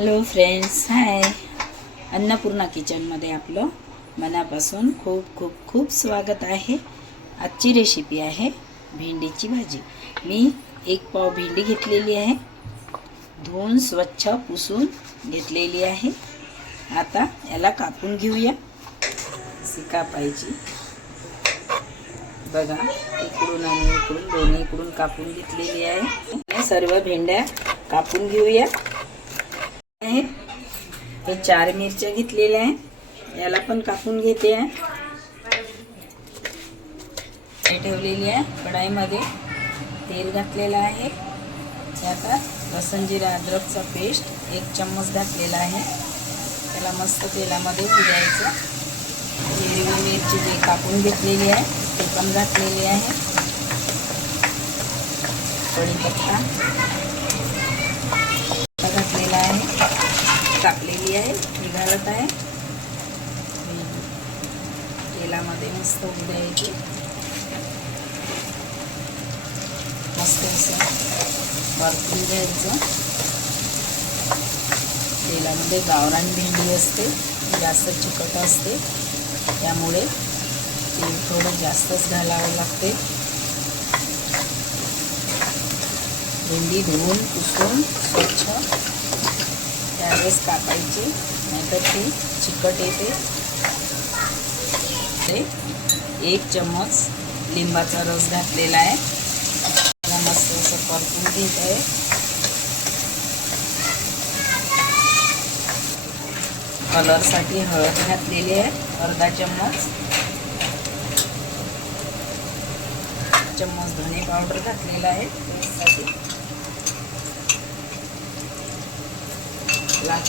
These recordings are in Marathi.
हॅलो फ्रेंड्स हाय अन्नपूर्णा किचनमध्ये आपलं मनापासून खूप खूप खूप स्वागत आहे. आजची रेसिपी आहे भेंडीची भाजी. मी एक पाव भेंडी घेतलेली आहे. धुवून स्वच्छ पुसून घेतलेली आहे. आता याला कापून घेऊया. अशी कापायची. बघा इकडून आणि इकडून दोन्ही इकडून कापून घेतलेली आहे. सर्व भेंड्या कापून घेऊया. आहे. हे चार मिरच्या घेतलेल्या आहे. याला पण कापून घेते. आहे ठेवलेली आहे कढाईमध्ये. तेल घातलेलं आहे. त्यात लसण जिरा अद्रकचा पेस्ट एक चम्मच घातलेला आहे. त्याला मस्त तेलामध्ये उद्यायचं. हिरवी मिरची जे कापून घेतलेली आहे ते पण घातलेली आहे. कढीपत्ता घातलेला आहे कापलेली आहे ही घालत आहे तेलामध्ये मस्त उभी द्यायची मस्त असं परतून घ्यायचं. तेलामध्ये गावरान भेंडी असते जास्त चिकट असते. त्यामुळे तेल थोडं जास्तच घालावं लागते. भेंडी धुवून पुसून त्यावेळेस कापायची नाहीतर ती चिकट येते. ते एक चम्मच लिंबाचा रस घातलेला आहे. मस्त असं परतून घेत आहे कलरसाठी हळद घातलेली आहे अर्धा चम्मच. चम्मच धने पावडर घातलेला आहे टेस्टसाठी लाल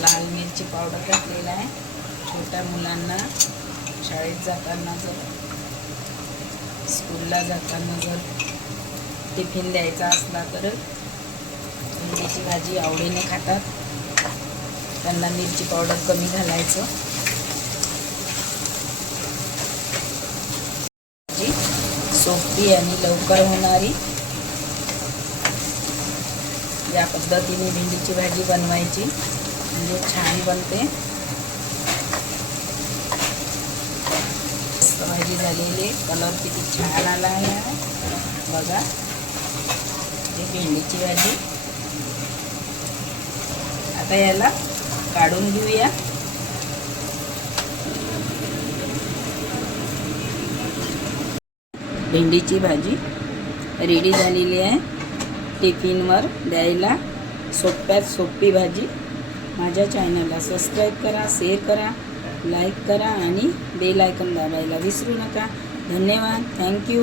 लाल मिरची पावडर घातलेला आहे. छोट्या मुलांना शाळेत जाताना जर स्कूलला जाताना जर टिफिन द्यायचा असला तर भेंडीची भाजी आवडीने खातात. त्यांना मिरची पावडर कमी घालायचं. सोपी आणि लवकर होणारी. या पद्धतीने भेंडीची भाजी बनवायची. म्हणजे छान बनते. भाजी झालेली कलर किती छान आला आहे. बघा. हे भेंडीची भाजी. आता याला काढून घेऊया. भेंडीची भाजी रेडी झालेली आहे. टिफिनवर द्यायला सोप्यात सोपी भाजी. माझ्या चॅनलला सबस्क्राईब करा शेअर करा लाईक करा आणि बेल आयकन दाबायला विसरू नका. धन्यवाद. थँक्यू